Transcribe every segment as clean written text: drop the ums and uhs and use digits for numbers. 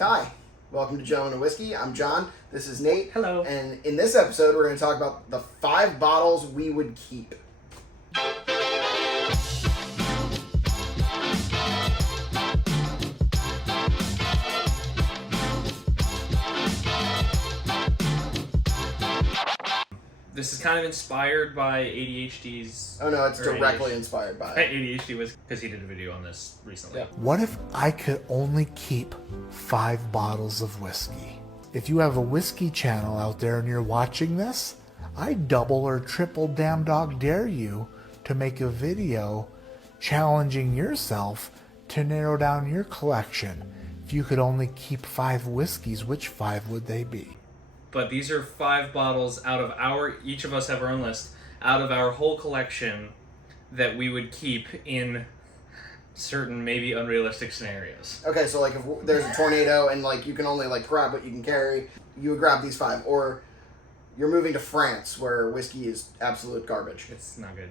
Hi, welcome to Gentlemen of Whiskey. I'm John. This is Nate. Hello. And in this episode, we're going to talk about the 5 bottles we would keep. This is kind of inspired by ADHD's... Oh no, it's or directly inspired by it. ADHD Whiskey, because he did a video on this recently. Yeah. What if I could only keep 5 bottles of whiskey? If you have a whiskey channel out there and you're watching this, I double or triple damn dog dare you to make a video challenging yourself to narrow down your collection. If you could only keep 5 whiskeys, which 5 would they be? But these are 5 bottles out of our... Each of us have our own list. Out of our whole collection that we would keep in certain, maybe unrealistic scenarios. Okay, so like if there's a tornado and like you can only like grab what you can carry, you would grab these 5. Or you're moving to France where whiskey is absolute garbage. It's not good.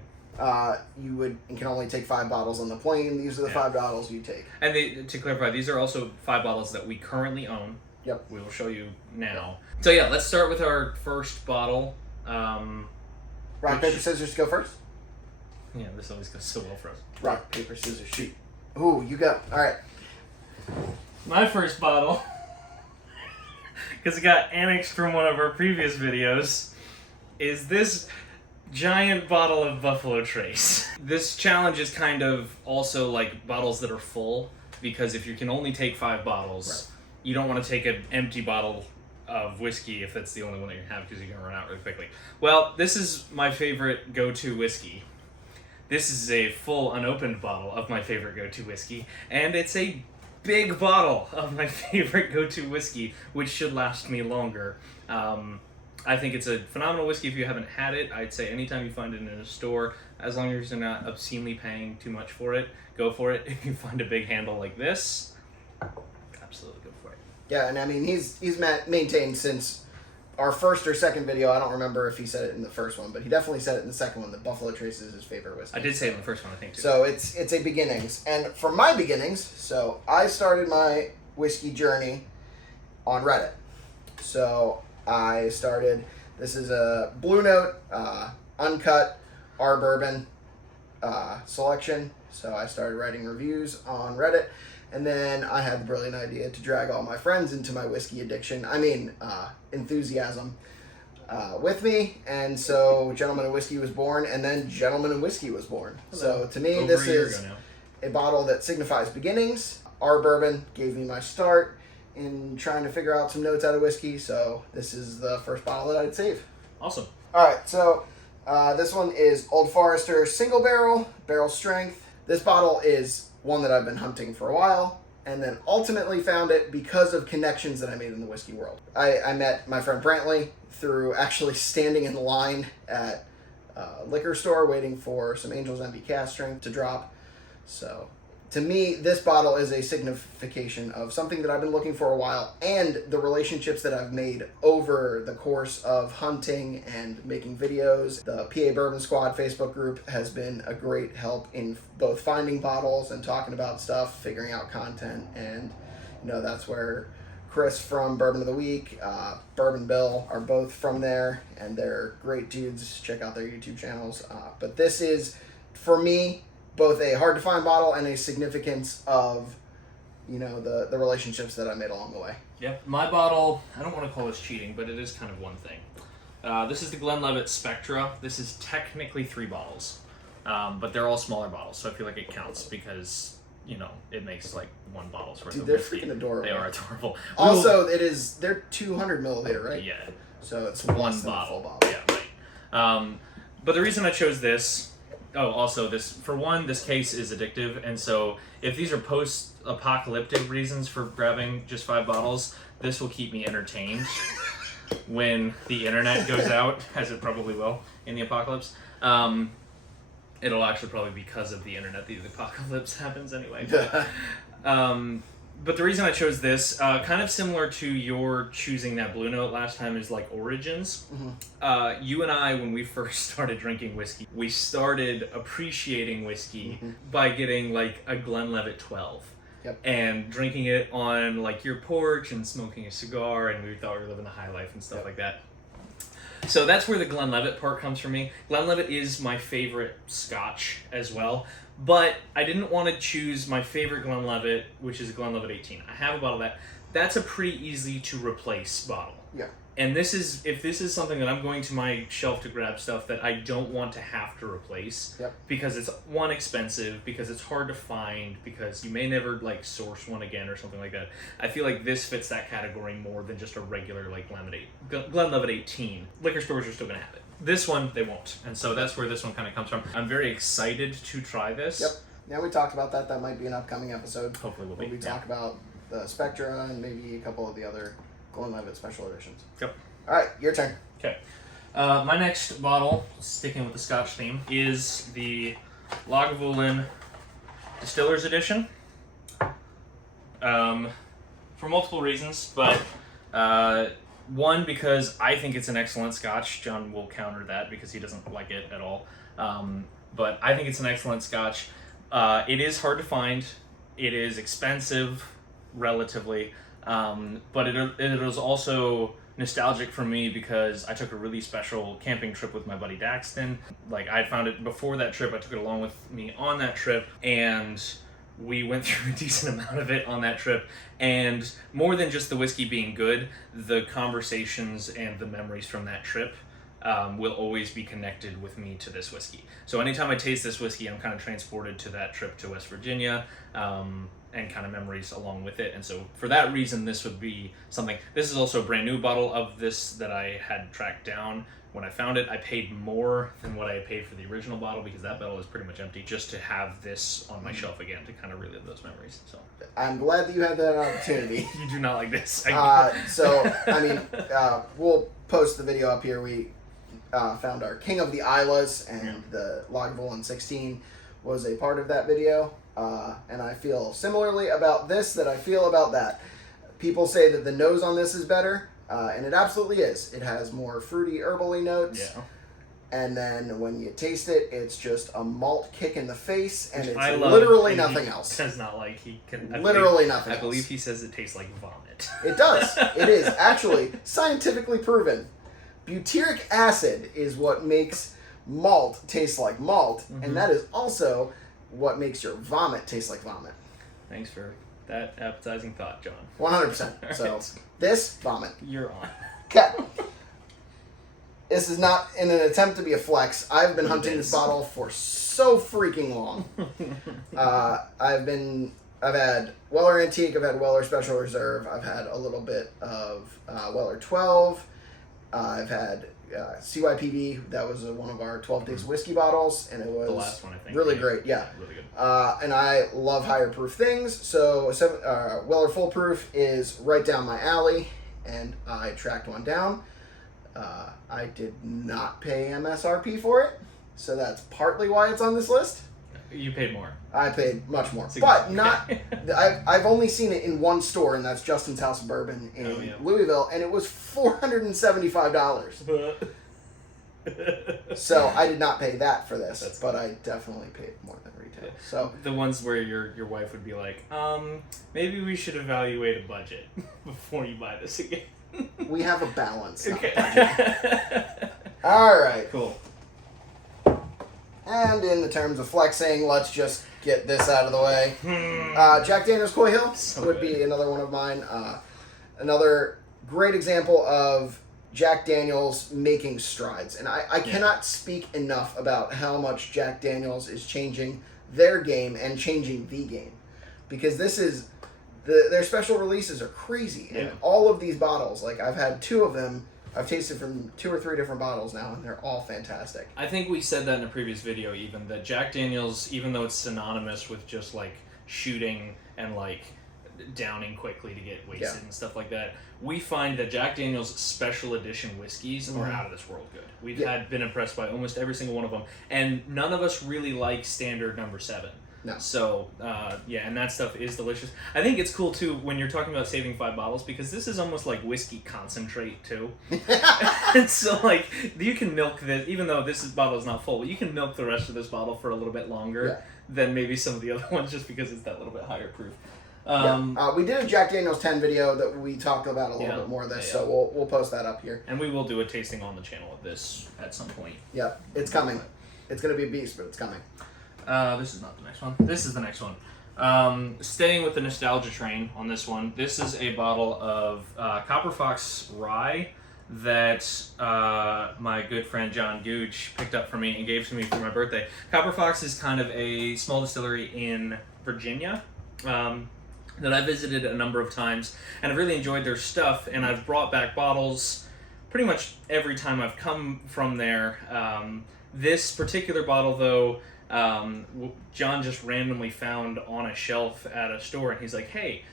You would and can only take 5 bottles on the plane. These are the 5 bottles you take. And to clarify, these are also 5 bottles that we currently own. Yep. We will show you now. So yeah, let's start with our first bottle. Rock, paper, scissors, go first? Yeah, this always goes so well for us. Rock, paper, scissors, shoot. Ooh, you go. Alright. My first bottle, because it got annexed from one of our previous videos, is this giant bottle of Buffalo Trace. This challenge is kind of also like bottles that are full, because if you can only take 5 bottles, you don't want to take an empty bottle of whiskey if that's the only one that you have, because you're going to run out really quickly. Well, this is my favorite go-to whiskey. This is a full unopened bottle of my favorite go-to whiskey, and it's a big bottle of my favorite go-to whiskey, which should last me longer. I think it's a phenomenal whiskey if you haven't had it. I'd say anytime you find it in a store, as long as you're not obscenely paying too much for it, go for it. If you find a big handle like this, absolutely go for it. Yeah, and I mean, he's maintained since our first or second video. I don't remember if he said it in the first one, but he definitely said it in the second one that Buffalo Trace is his favorite whiskey. I did say it in the first one, I think, too. So it's a beginnings. And from my beginnings, so I started my whiskey journey on Reddit. So I started, this is a Blue Note, Uncut, our Bourbon selection. So I started writing reviews on Reddit. And then I had the brilliant idea to drag all my friends into my whiskey addiction. Enthusiasm with me. And so Gentlemen of Whiskey was born, and then Gentlemen of Whiskey was born. Hello. So to me, Over this a year is ago now. a bottle that signifies beginnings. Our Bourbon gave me my start in trying to figure out some notes out of whiskey. So this is the first bottle that I'd save. Awesome. All right, so this one is Old Forester Single Barrel Strength. This bottle is one that I've been hunting for a while, and then ultimately found it because of connections that I made in the whiskey world. I met my friend Brantley through actually standing in line at a liquor store waiting for some Angel's Envy cask strength to drop. So to me, this bottle is a signification of something that I've been looking for a while, and the relationships that I've made over the course of hunting and making videos. The PA Bourbon Squad Facebook group has been a great help in both finding bottles and talking about stuff, figuring out content, and that's where Chris from Bourbon of the Week, Bourbon Bill are both from there, and they're great dudes. Check out their YouTube channels. But this is, for me, both a hard to find bottle and a significance of, the relationships that I made along the way. Yep. My bottle, I don't want to call this cheating, but it is kind of one thing. This is the Glenlivet Spectra. This is technically 3 bottles, but they're all smaller bottles, so I feel like it counts because, it makes like 1 bottle's worth Dude, of they're whiskey. freaking adorable. They are adorable. Also, they're 200 milliliter, right? Yeah. So it's One less than a bottle. full bottle. Yeah, right. But the reason I chose this, also this case is addictive, and so if these are post-apocalyptic reasons for grabbing just 5 bottles, this will keep me entertained when the internet goes out, as it probably will in the apocalypse. It'll actually probably be because of the internet the apocalypse happens anyway. But the reason I chose this, kind of similar to your choosing that Blue Note last time, is like Origins. Mm-hmm. You and I, when we first started drinking whiskey, we started appreciating whiskey by getting like a Glenlivet 12. Yep. and drinking it on like your porch and smoking a cigar, and we thought we were living the high life and stuff Yep. like that. So that's where the Glenlivet part comes from me. Glenlivet is my favorite Scotch as well, but I didn't want to choose my favorite Glenlivet, which is a Glenlivet 18. I have a bottle of that. That's a pretty easy to replace bottle. Yeah. And if this is something that I'm going to my shelf to grab stuff that I don't want to have to replace, Yep. because it's one, expensive, because it's hard to find, because you may never like source one again or something like that. I feel like this fits that category more than just a regular like Glenlivet 18. Liquor stores are still gonna have it. This one they won't, and so that's where this one kind of comes from. I'm very excited to try this. Yep. Yeah, we talked about that. That might be an upcoming episode. Hopefully we'll where be. we talk about the Spectra and maybe a couple of the other Glenlivet special editions. Yep. All right, your turn. Okay. My next bottle, sticking with the Scotch theme, is the Lagavulin Distillers edition. For multiple reasons, but one, because I think it's an excellent Scotch. John will counter that because he doesn't like it at all. But I think it's an excellent Scotch. It is hard to find. It is expensive, relatively. But it was also nostalgic for me because I took a really special camping trip with my buddy Daxton. Like, I found it before that trip. I took it along with me on that trip, and we went through a decent amount of it on that trip. And more than just the whiskey being good, the conversations and the memories from that trip will always be connected with me to this whiskey. So anytime I taste this whiskey, I'm kind of transported to that trip to West Virginia, and kind of memories along with it. And so for that reason, this would be something. This is also a brand new bottle of this that I had tracked down. When I found it, I paid more than what I had paid for the original bottle because that bottle is pretty much empty, just to have this on my shelf again to kind of relive those memories. So I'm glad that you had that opportunity. You do not like this. So, I mean, we'll post the video up here. We found our King of the Islas, and the Lagavulin 16 was a part of that video. And I feel similarly about this that I feel about that. People say that the nose on this is better, and it absolutely is. It has more fruity, herbally notes. Yeah. And then when you taste it, it's just a malt kick in the face, and it's I love, literally and nothing he else. Does not like he can. Literally nothing I believe else. he says it tastes like vomit. It does. It is actually scientifically proven. Butyric acid is what makes malt taste like malt, and that is also what makes your vomit taste like vomit. Thanks for that appetizing thought, John. 100%. So, this, vomit. You're on. Okay. This is not in an attempt to be a flex. I've been hunting this bottle for so freaking long. I've had Weller Antique, I've had Weller Special Reserve, I've had a little bit of Weller 12, I've had CYPB. That was one of our 12 Days whiskey bottles, and it was The last one, I think. really great. Yeah. Really good. And I love higher proof things, so Weller Full Proof is right down my alley, and I tracked one down. I did not pay MSRP for it, so that's partly why it's on this list. You paid more. I paid much more, but not. I've only seen it in one store, and that's Justin's House of Bourbon in Louisville, and it was $475. So I did not pay that for this, but I definitely paid more than retail. So the ones where your wife would be like, maybe we should evaluate a budget before you buy this again. we have a balance. Okay. All right. Cool. And in the terms of flexing, let's just get this out of the way. Jack Daniel's Coy Hill would be another one of mine. Another great example of Jack Daniel's making strides. And I cannot speak enough about how much Jack Daniel's is changing their game and changing the game. Because this is... their special releases are crazy. And all of these bottles, like I've had 2 of them, I've tasted from 2 or 3 different bottles now, and they're all fantastic. I think we said that in a previous video even, that Jack Daniel's, even though it's synonymous with just like shooting and like downing quickly to get wasted and stuff like that, we find that Jack Daniel's special edition whiskeys are out of this world good. We've been impressed by almost every single one of them, and none of us really like standard number 7. No. So, and that stuff is delicious. I think it's cool, too, when you're talking about saving 5 bottles, because this is almost like whiskey concentrate, too. And so, like, you can milk this, even though this bottle is not full, but you can milk the rest of this bottle for a little bit longer than maybe some of the other ones, just because it's that little bit higher proof. We did a Jack Daniel's 10 video that we talked about a little Yeah. bit more of this, Yeah. so we'll post that up here. And we will do a tasting on the channel of this at some point. Yep, it's coming. It's going to be a beast, but it's coming. This is not the next one. This is the next one. Staying with the nostalgia train on this one, this is a bottle of Copper Fox Rye that my good friend John Gooch picked up for me and gave to me for my birthday. Copper Fox is kind of a small distillery in Virginia that I visited a number of times, and I've really enjoyed their stuff, and I've brought back bottles pretty much every time I've come from there. This particular bottle, though, John just randomly found on a shelf at a store, and he's like, hey,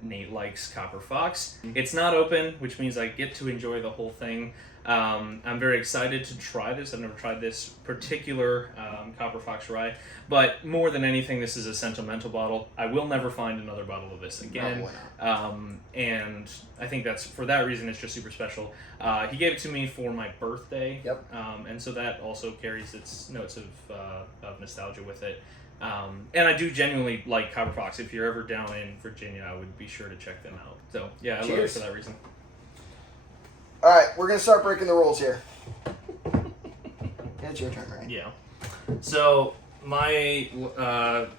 Nate likes Copper Fox. It's not open, which means I get to enjoy the whole thing. I'm very excited to try this. I've never tried this particular Copper Fox Rye, but more than anything, this is a sentimental bottle. I will never find another bottle of this again. And I think that's, for that reason, it's just super special. He gave it to me for my birthday. Yep. And so that also carries its notes of nostalgia with it. And I do genuinely like Copper Fox. If you're ever down in Virginia, I would be sure to check them out. So yeah, I love it for that reason. All right, we're going to start breaking the rules here. It's your turn, right? Yeah. So my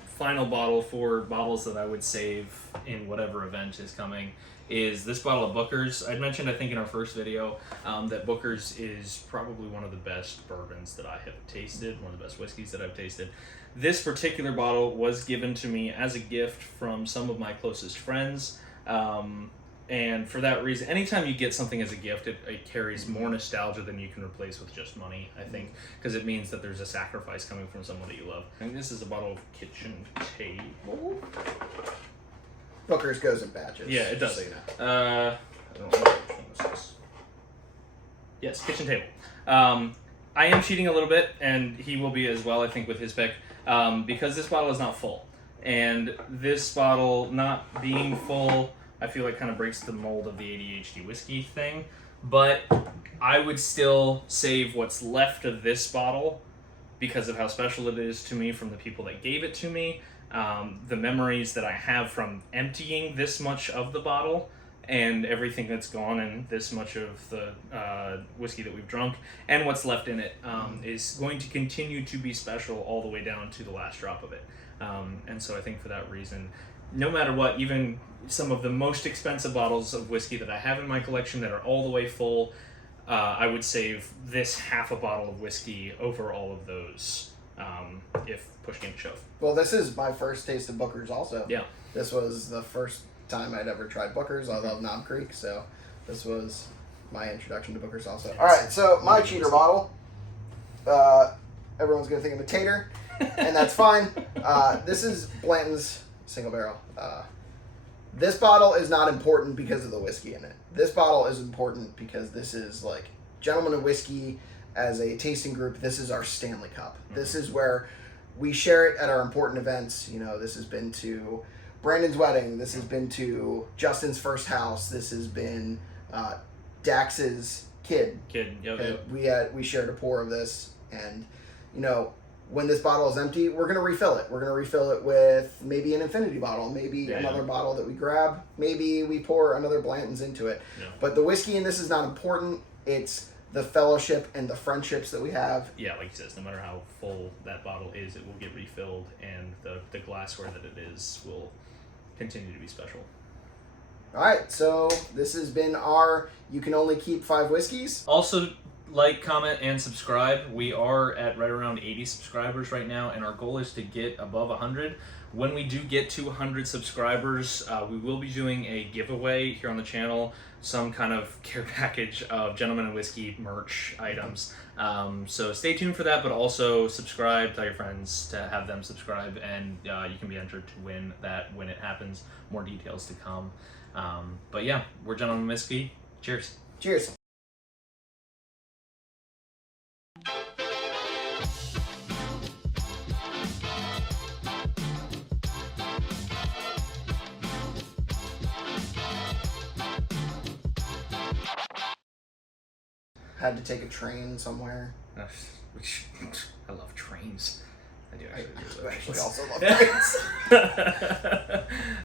final bottle for bottles that I would save in whatever event is coming is this bottle of Booker's. I'd mentioned, I think, in our first video that Booker's is probably one of the best bourbons that I have tasted, one of the best whiskeys that I've tasted. This particular bottle was given to me as a gift from some of my closest friends. And for that reason, anytime you get something as a gift, it carries more nostalgia than you can replace with just money, I think, because it means that there's a sacrifice coming from someone that you love. And this is a bottle of Kitchen Table. Booker's goes in batches. Yeah, it does. So you know. I don't know which one this is. Yes, Kitchen Table. I am cheating a little bit, and he will be as well, I think, with his pick, because this bottle is not full. And this bottle not being full, I feel like kind of breaks the mold of the ADHD whiskey thing, but I would still save what's left of this bottle because of how special it is to me from the people that gave it to me, the memories that I have from emptying this much of the bottle, and everything that's gone in this much of the whiskey that we've drunk, and what's left in it is going to continue to be special all the way down to the last drop of it. And so I think for that reason, no matter what, even some of the most expensive bottles of whiskey that I have in my collection that are all the way full, I would save this half a bottle of whiskey over all of those if push came to shove. Well, this is my first taste of Booker's also. Yeah. This was the first time I'd ever tried Booker's. I love Knob Creek, so this was my introduction to Booker's also. All right, so my cheater bottle. Everyone's going to think I'm a tater, and that's fine. This is Blanton's single barrel. This bottle is not important because of the whiskey in it. This bottle is important because this is like Gentlemen of Whiskey as a tasting group. This is our Stanley Cup. This is where we share it at our important events. You know, this has been to Brandon's wedding. This has been to Justin's first house. This has been Dax's kid. We shared a pour of this, and you know, when this bottle is empty, we're gonna refill it. We're gonna refill it with maybe an infinity bottle, maybe another bottle that we grab. Maybe we pour another Blanton's into it. Yeah. But the whiskey in this is not important. It's the fellowship and the friendships that we have. Yeah, like he says, no matter how full that bottle is, it will get refilled, and the glassware that it is will continue to be special. All right, so this has been our You Can Only Keep 5 Whiskeys. Also, like, comment, and subscribe. We are at right around 80 subscribers right now, and our goal is to get above 100. When we do get to 100 subscribers, we will be doing a giveaway here on the channel, some kind of care package of Gentlemen of Whiskey merch items. So stay tuned for that, but also subscribe, tell your friends to have them subscribe, and you can be entered to win that when it happens. More details to come. But yeah, we're Gentlemen of Whiskey. Cheers. Cheers. Had to take a train somewhere. I love trains. I do actually. I actually also love trains.